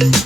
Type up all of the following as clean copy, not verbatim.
Shalom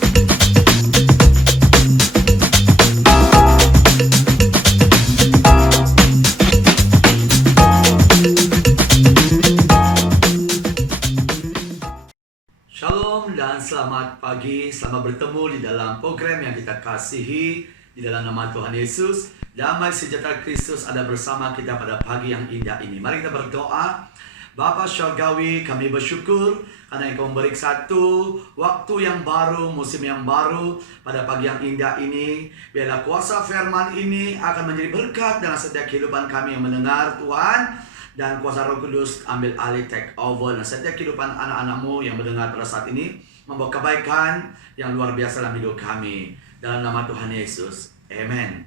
dan selamat pagi, selamat bertemu di dalam program yang kita kasihi di dalam nama Tuhan Yesus. Damai sejahtera Kristus ada bersama kita pada pagi yang indah ini. Mari kita berdoa. Bapa Syurgawi, kami bersyukur karena Engkau memberi satu waktu yang baru, musim yang baru pada pagi yang indah ini. Biarlah kuasa firman ini akan menjadi berkat dalam setiap kehidupan kami yang mendengar, Tuhan. Dan kuasa Roh Kudus ambil alih, take over, dan setiap kehidupan anak-anak-Mu yang mendengar pada saat ini membawa kebaikan yang luar biasa dalam hidup kami. Dalam nama Tuhan Yesus, amen.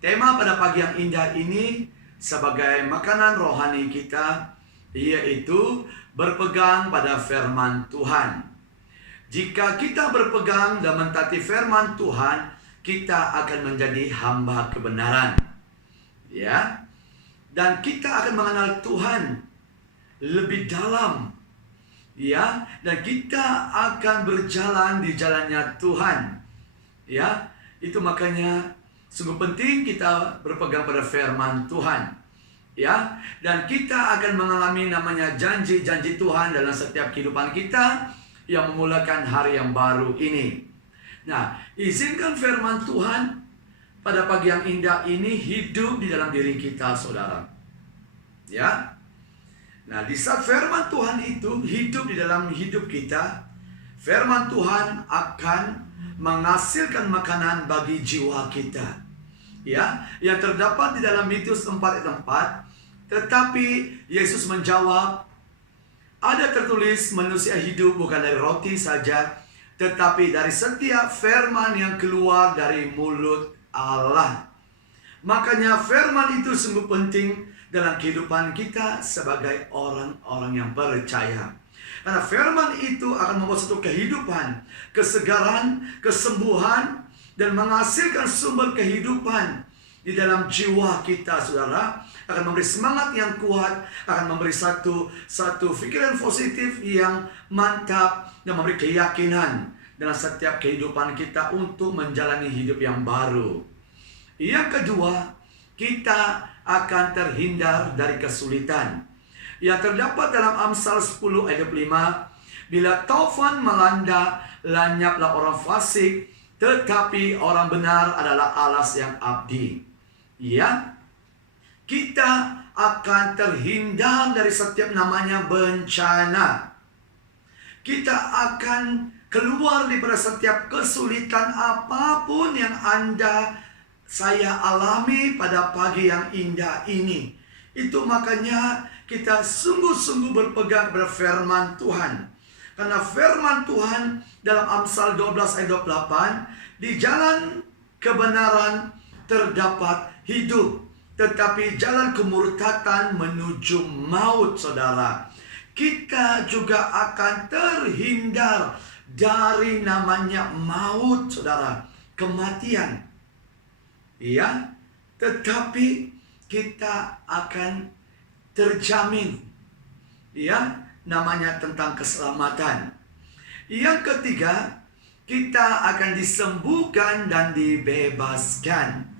Tema pada pagi yang indah ini sebagai makanan rohani kita, yaitu berpegang pada firman Tuhan. Jika kita berpegang dan mentaati firman Tuhan, kita akan menjadi hamba kebenaran. Ya. Dan kita akan mengenal Tuhan lebih dalam, ya, dan kita akan berjalan di jalannya Tuhan, ya. Itu makanya sungguh penting kita berpegang pada firman Tuhan, ya. Dan kita akan mengalami namanya janji-janji Tuhan dalam setiap kehidupan kita yang memulakan hari yang baru ini. Nah, izinkan firman Tuhan pada pagi yang indah ini hidup di dalam diri kita, saudara. Ya. Nah, di saat firman Tuhan itu hidup di dalam hidup kita, firman Tuhan akan menghasilkan makanan bagi jiwa kita. Ya, yang terdapat di dalam Matius 4 ayat 4. Tetapi Yesus menjawab, ada tertulis manusia hidup bukan dari roti saja, tetapi dari setiap firman yang keluar dari mulut Allah. Makanya firman itu sungguh penting dalam kehidupan kita sebagai orang-orang yang percaya. Karena firman itu akan membawa satu kehidupan, kesegaran, kesembuhan, dan menghasilkan sumber kehidupan di dalam jiwa kita, saudara. Akan memberi semangat yang kuat, akan memberi satu pikiran positif yang mantap, dan memberi keyakinan dalam setiap kehidupan kita untuk menjalani hidup yang baru. Yang kedua, kita akan terhindar dari kesulitan. Yang terdapat dalam Amsal 10 ayat 5, bila taufan melanda, lenyaplah orang fasik, tetapi orang benar adalah alas yang abdi. Ya, kita akan terhindar dari setiap namanya bencana. Kita akan keluar daripada setiap kesulitan apapun yang saya alami pada pagi yang indah ini. Itu makanya kita sungguh-sungguh berpegang kepada firman Tuhan. Karena firman Tuhan dalam Amsal 12 ayat 28, di jalan kebenaran terdapat hidup, tetapi jalan kemurtatan menuju maut, saudara. Kita juga akan terhindar dari namanya maut, saudara, kematian. Ya, tetapi kita akan terjamin, ya, namanya tentang keselamatan. Yang ketiga, kita akan disembuhkan dan dibebaskan.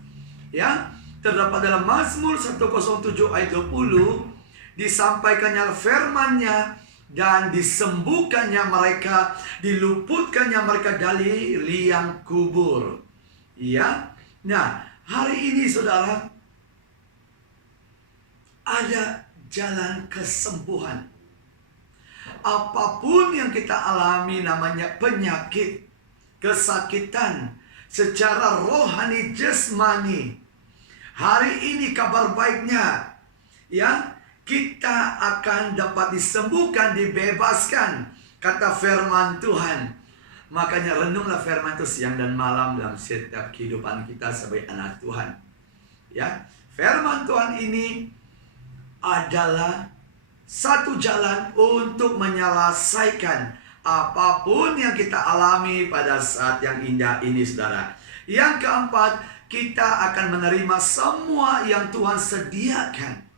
Ya, terdapat dalam Mazmur 107 ayat 20, disampaikannya firman-Nya dan disembuhkannya mereka, diluputkannya mereka dari liang kubur. Ya. Nah, hari ini saudara, ada jalan kesembuhan. Apapun yang kita alami namanya penyakit, kesakitan secara rohani, jasmani, hari ini kabar baiknya, ya, kita akan dapat disembuhkan, dibebaskan, kata firman Tuhan. Makanya renunglah firman itu siang dan malam dalam setiap kehidupan kita sebagai anak Tuhan. Ya, firman Tuhan ini adalah satu jalan untuk menyelesaikan apapun yang kita alami pada saat yang indah ini, saudara. Yang keempat, kita akan menerima semua yang Tuhan sediakan.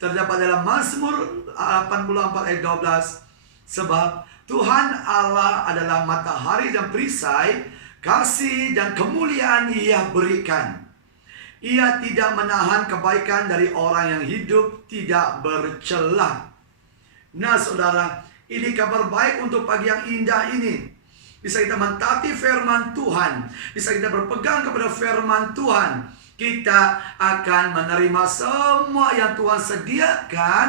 Terdapat dalam Mazmur 84 ayat 12, sebab Tuhan Allah adalah matahari dan perisai, kasih dan kemuliaan Ia berikan. Ia tidak menahan kebaikan dari orang yang hidup tidak bercela. Nah saudara, ini kabar baik untuk pagi yang indah ini. Bisa kita mentaati firman Tuhan, bisa kita berpegang kepada firman Tuhan, kita akan menerima semua yang Tuhan sediakan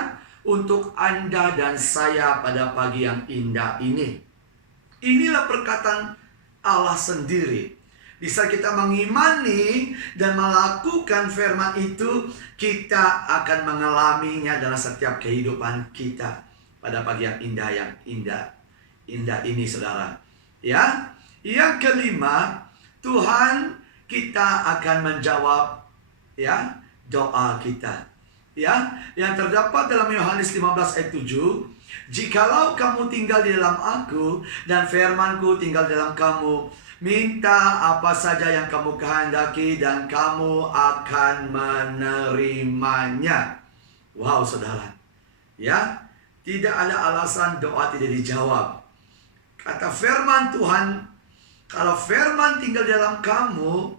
untuk Anda dan saya pada pagi yang indah ini. Inilah perkataan Allah sendiri. Bisa kita mengimani dan melakukan firman itu, kita akan mengalaminya dalam setiap kehidupan kita pada pagi yang indah ini, saudara. Ya, yang kelima, Tuhan kita akan menjawab ya doa kita. Ya, yang terdapat dalam Yohanes 15 ayat 7, jikalau kamu tinggal di dalam aku dan firmanku tinggal dalam kamu, minta apa saja yang kamu kehendaki dan kamu akan menerimanya. Wow, saudara. Ya, tidak ada alasan doa tidak dijawab. Kata firman Tuhan, kalau firman tinggal dalam kamu,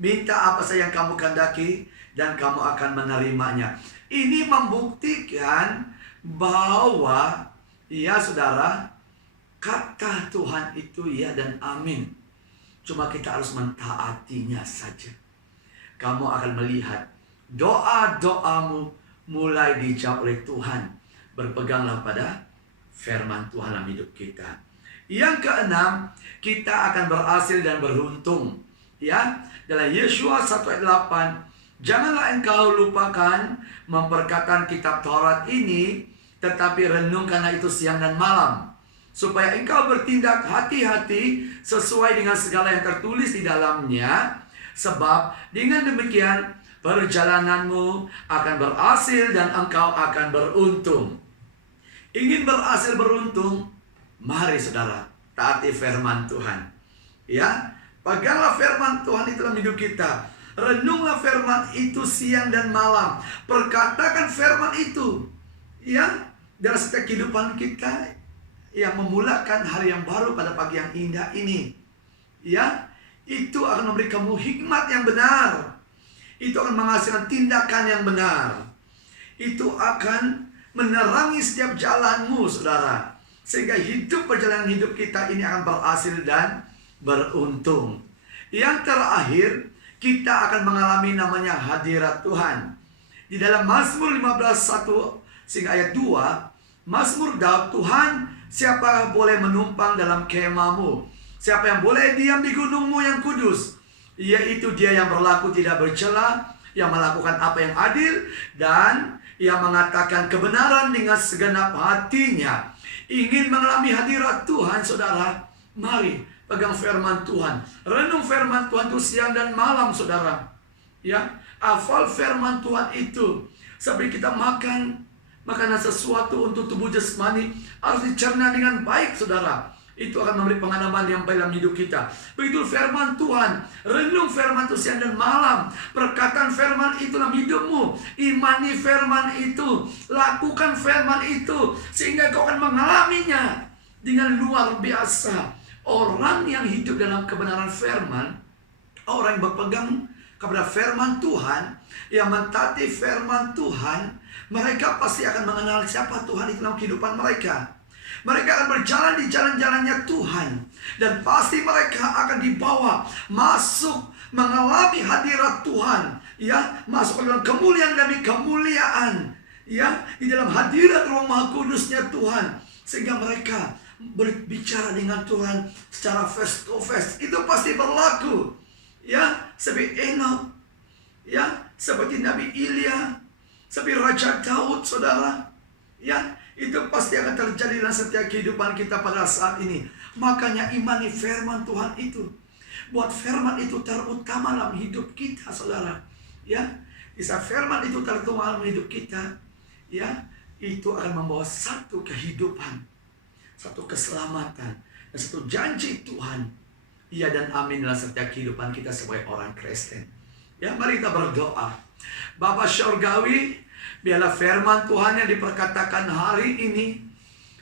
minta apa saja yang kamu kehendaki dan kamu akan menerimanya. Ini membuktikan bahwa ya saudara, kata Tuhan itu ya dan amin. Cuma kita harus mentaatinya saja. Kamu akan melihat doa-doamu mulai dijawab oleh Tuhan. Berpeganglah pada firman Tuhan dalam hidup kita. Yang keenam, kita akan berhasil dan beruntung. Ya, dalam Yesua 1 ayat 8, janganlah engkau lupakan memperkatakan kitab Taurat ini, tetapi renungkanlah itu siang dan malam, supaya engkau bertindak hati-hati sesuai dengan segala yang tertulis di dalamnya. Sebab dengan demikian perjalananmu akan berhasil dan engkau akan beruntung. Ingin berhasil beruntung? Mari saudara, taati firman Tuhan. Ya, peganglah firman Tuhan itu dalam hidup kita. Renunglah firman itu siang dan malam. Perkatakan firman itu ya dalam setiap kehidupan kita, yang memulakan hari yang baru pada pagi yang indah ini. Ya, itu akan memberi kamu hikmat yang benar. Itu akan menghasilkan tindakan yang benar. Itu akan menerangi setiap jalanmu, saudara. Sehingga perjalanan hidup kita ini akan berhasil dan beruntung. Yang terakhir, kita akan mengalami namanya hadirat Tuhan. Di dalam Mazmur 15:1 sehingga ayat 2, Mazmur Daud, Tuhan, siapa boleh menumpang dalam kemahmu? Siapa yang boleh diam di gunungmu yang kudus? Yaitu dia yang berlaku tidak bercela, yang melakukan apa yang adil, dan yang mengatakan kebenaran dengan segenap hatinya. Ingin mengalami hadirat Tuhan, saudara? Mari pegang firman Tuhan. Renung firman Tuhan itu siang dan malam, saudara. Ya, hafal firman Tuhan itu. Seperti kita makan makanan sesuatu untuk tubuh jasmani, harus dicerna dengan baik, saudara. Itu akan memberi pengalaman yang baik dalam hidup kita. Begitu firman Tuhan. Renung firman itu siang dan malam. Perkataan firman itu dalam hidupmu. Imani firman itu. Lakukan firman itu. Sehingga kau akan mengalaminya dengan luar biasa. Orang yang hidup dalam kebenaran firman, orang yang berpegang kepada firman Tuhan, yang mentaati firman Tuhan, mereka pasti akan mengenal siapa Tuhan itu dalam kehidupan mereka. Mereka akan berjalan di jalan-jalannya Tuhan. Dan pasti mereka akan dibawa masuk mengalami hadirat Tuhan. Ya, masuk ke dalam kemuliaan demi kemuliaan. Ya, di dalam hadirat Ruang Maha Kudusnya Tuhan. Sehingga mereka berbicara dengan Tuhan secara face to face. Itu pasti berlaku. Ya, seperti Enoch. Ya, seperti Nabi Ilya. Seperti Raja Daud, saudara. Ya, itu pasti akan terjadi dalam setiap kehidupan kita pada saat ini. Makanya imani firman Tuhan itu. Buat firman itu terutama dalam hidup kita, saudara. Ya, bisa firman itu terutama dalam hidup kita. Ya, itu akan membawa satu kehidupan, satu keselamatan, dan satu janji Tuhan. Iya dan amin dalam setiap kehidupan kita sebagai orang Kristen. Ya, mari kita berdoa. Bapa Syurgawi, biarlah firman Tuhan yang diperkatakan hari ini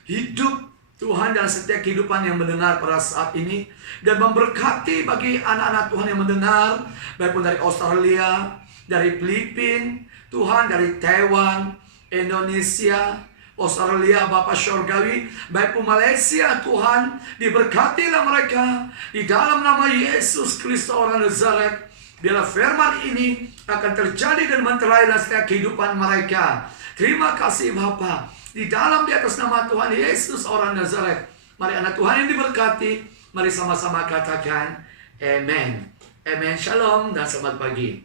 hidup Tuhan dalam setiap kehidupan yang mendengar pada saat ini, dan memberkati bagi anak-anak Tuhan yang mendengar, baik pun dari Australia, dari Filipina, Tuhan dari Taiwan, Indonesia, Australia, Bapa Syurgawi, baik pun Malaysia, Tuhan, diberkatilah mereka di dalam nama Yesus Kristus orang Nazaret. Biarlah firman ini akan terjadi dan menterai dalam setiap kehidupan mereka. Terima kasih Bapa. Di atas nama Tuhan Yesus orang Nazaret. Mari anak Tuhan yang diberkati, mari sama-sama katakan amen. Amen. Shalom dan selamat pagi.